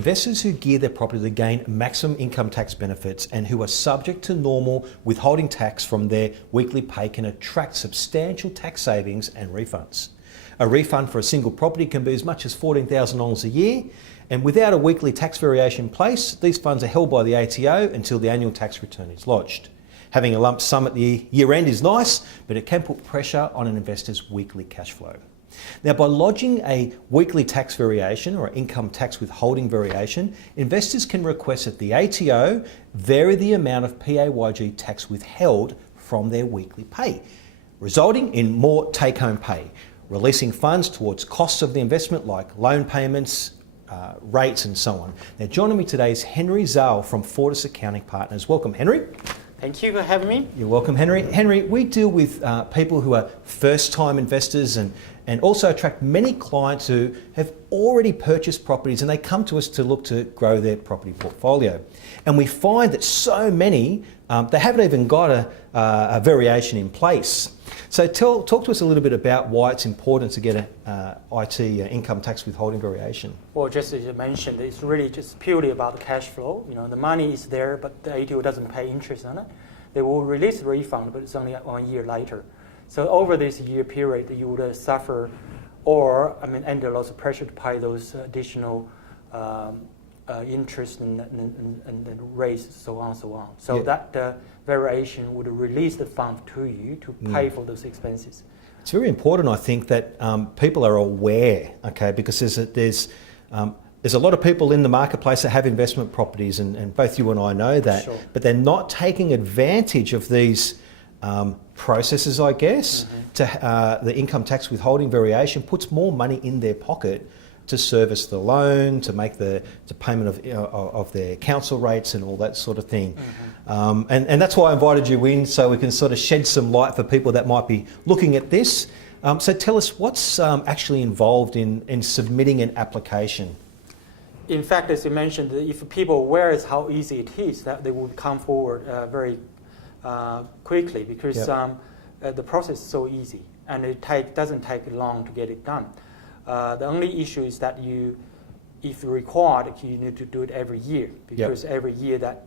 Investors who gear their property to gain maximum income tax benefits and who are subject to normal withholding tax from their weekly pay can attract substantial tax savings and refunds. A refund for a single property can be as much as $14,000 a year, and without a weekly tax variation in place, these funds are held by the ATO until the annual tax return is lodged. Having a lump sum at the year end is nice, but it can put pressure on an investor's weekly cash flow. Now, by lodging a weekly tax variation or income tax withholding variation, investors can request that the ATO vary the amount of PAYG tax withheld from their weekly pay, resulting in more take-home pay, releasing funds towards costs of the investment like loan payments, rates and so on. Now, joining me today is Henry Zhao from Fortis Accounting Partners. Welcome, Henry. Thank you for having me. You're welcome, Henry. Henry, we deal with people who are first-time investors and also attract many clients who have already purchased properties and they come to us to look to grow their property portfolio. And we find that so many, they haven't even got a variation in place. So talk to us a little bit about why it's important to get an income tax withholding variation. Well, just as you mentioned, it's really just purely about the cash flow. You know, the money is there, but the ATO doesn't pay interest on it. They will release the refund, but it's only 1 year later. So over this year period, you would suffer under lots of pressure to pay those additional interest and rates, so on and so on. So yeah, that variation would release the fund to you to pay for those expenses. It's very important, I think, that people are aware, okay, because there's a lot of people in the marketplace that have investment properties, and both you and I know that, sure, but they're not taking advantage of these processes, I guess. The income tax withholding variation puts more money in their pocket to service the loan, to make the payment of their council rates and all that sort of thing. And that's why I invited you in, so we can sort of shed some light for people that might be looking at this. So tell us, what's actually involved in submitting an application? In fact, as you mentioned, if people are aware of how easy it is, that they would come forward very quickly, because the process is so easy and it doesn't take long to get it done. The only issue is that if required, you need to do it every year, because every year that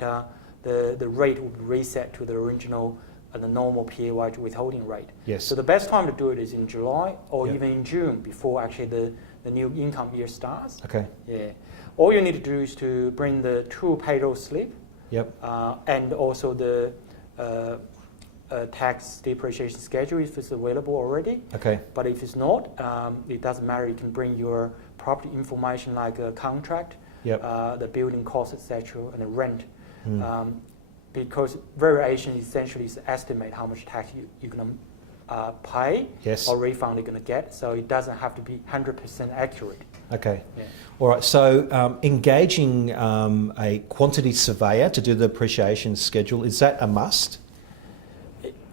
the rate will be reset to the original the normal PAYG withholding rate. Yes. So the best time to do it is in July or even in June, before actually the new income year starts. Okay. Yeah. All you need to do is to bring the 2 payroll slip. And also the tax depreciation schedule if it's available already. Okay. But if it's not, it doesn't matter. You can bring your property information like a contract, the building costs, etc., and the rent. Because variation essentially is to estimate how much tax you're going to pay or refund you're going to get. So it doesn't have to be 100% accurate. Okay. Yeah. All right. So engaging a quantity surveyor to do the depreciation schedule, is that a must?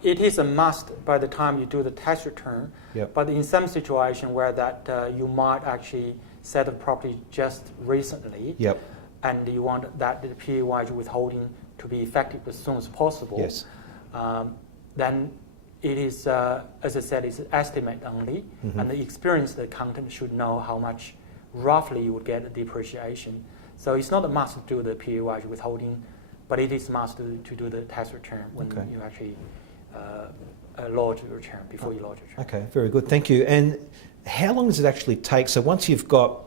It is a must by the time you do the tax return. But in some situation where that you might actually sell the property just recently, and you want that the PAYG withholding to be effective as soon as possible, then it is, as I said, it's an estimate only, and the experienced accountant should know how much roughly you would get the depreciation. So it's not a must to do the PAYG withholding, but it is a must to do the tax return when you actually lodge the return, before you lodge the return. Okay, very good, thank you. And how long does it actually take? So once you've got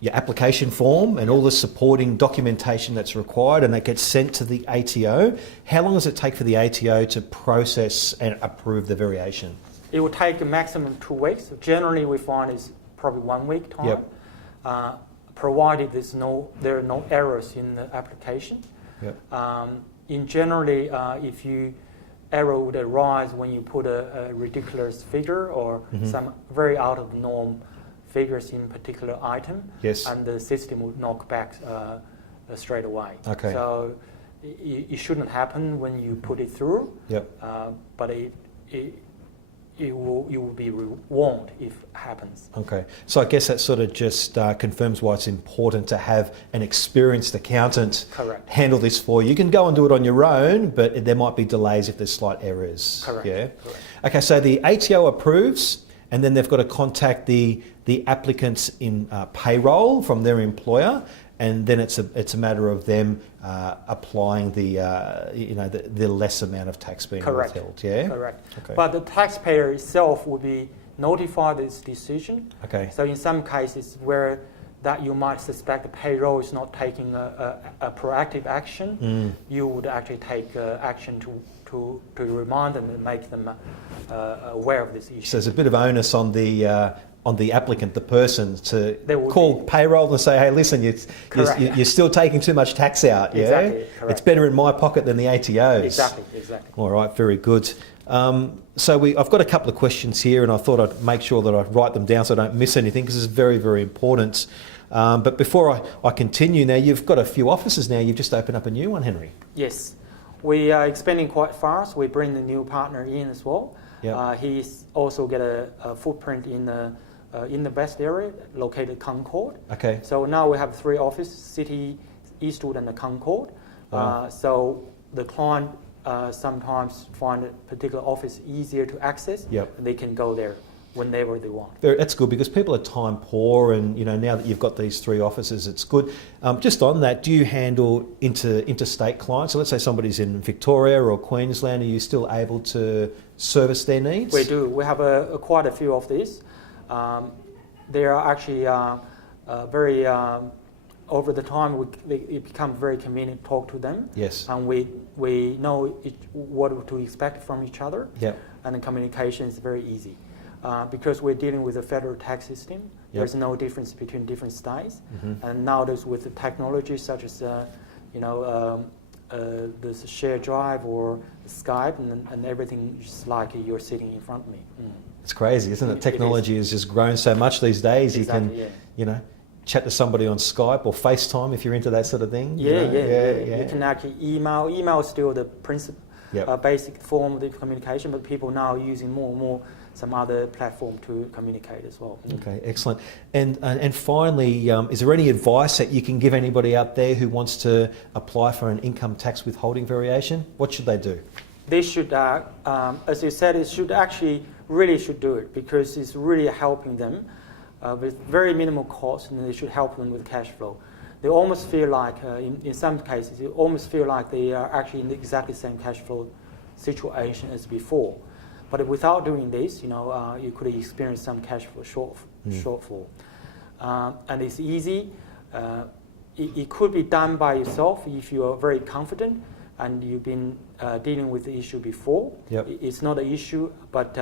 your application form and all the supporting documentation that's required and that gets sent to the ATO, how long does it take for the ATO to process and approve the variation? It will take a maximum 2 weeks. Generally, we find it's probably 1 week time, provided there are no errors in the application. In generally, if error would arise when you put a ridiculous figure or some very out of the norm figures in particular item, and the system would knock back straight away. So it shouldn't happen when you put it through, but you will be warned if it happens. Okay, so I guess that sort of just confirms why it's important to have an experienced accountant handle this for you. You can go and do it on your own, but there might be delays if there's slight errors. Correct. Yeah. Okay, so the ATO approves, and then they've got to contact the applicants in payroll from their employer, and then it's a matter of them applying the less amount of tax being withheld. Yeah. Correct. Okay. But the taxpayer itself will be notified this decision. Okay. So in some cases where that you might suspect the payroll is not taking a proactive action, you would actually take action to remind them and make them aware of this issue. So there's a bit of onus on the applicant, the person, to call be payroll and say, hey, listen, you're still taking too much tax out. Yeah? Exactly, correct. It's better in my pocket than the ATOs. Exactly. All right, very good. So I've got a couple of questions here, and I thought I'd make sure that I write them down so I don't miss anything, because it's very, very important. But before I continue now, you've got a few offices now. You've just opened up a new one, Henry. Yes. We are expanding quite fast. We bring the new partner in as well. Yep. He's also got a footprint in the West area, located Concord. Okay. So now we have 3 offices, City, Eastwood, and the Concord. Wow. So the client sometimes find a particular office easier to access. Yep. And they can go there whenever they want. That's good, because people are time poor, and now that you've got these 3 offices, it's good. Just on that, do you handle interstate clients? So let's say somebody's in Victoria or Queensland, are you still able to service their needs? We do. We have quite a few of these. They are actually very, over the time, it becomes very convenient to talk to them. Yes. And we know what to expect from each other. Yep. And the communication is very easy. Because we're dealing with a federal tax system, there's no difference between different states. And nowadays with the technology such as this shared drive or Skype and everything, just like you're sitting in front of me. It's crazy, isn't it? Technology has just grown so much these days. Exactly, you can, chat to somebody on Skype or FaceTime if you're into that sort of thing. Yeah. You can actually email. Email is still the principal, basic form of the communication, but people now are using more and more some other platform to communicate as well. Okay, excellent. And finally, is there any advice that you can give anybody out there who wants to apply for an income tax withholding variation? What should they do? They should, as you said, it should actually really should do it, because it's really helping them with very minimal cost, and they should help them with cash flow. They almost feel like, in some cases, they almost feel like they are actually in the exactly same cash flow situation as before. But without doing this, you could experience some cash flow shortfall. And it's easy. It could be done by yourself if you are very confident and you've been dealing with the issue before. Yep. It's not an issue, but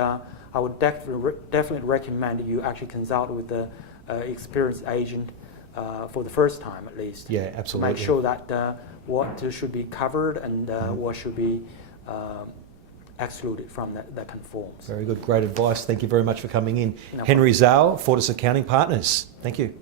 I would definitely recommend you actually consult with the experienced agent for the first time at least. Yeah, absolutely. To make sure that what should be covered and what should be excluded from that conforms. Very good, great advice. Thank you very much for coming in. No Henry Zhao, Fortis Accounting Partners. Thank you.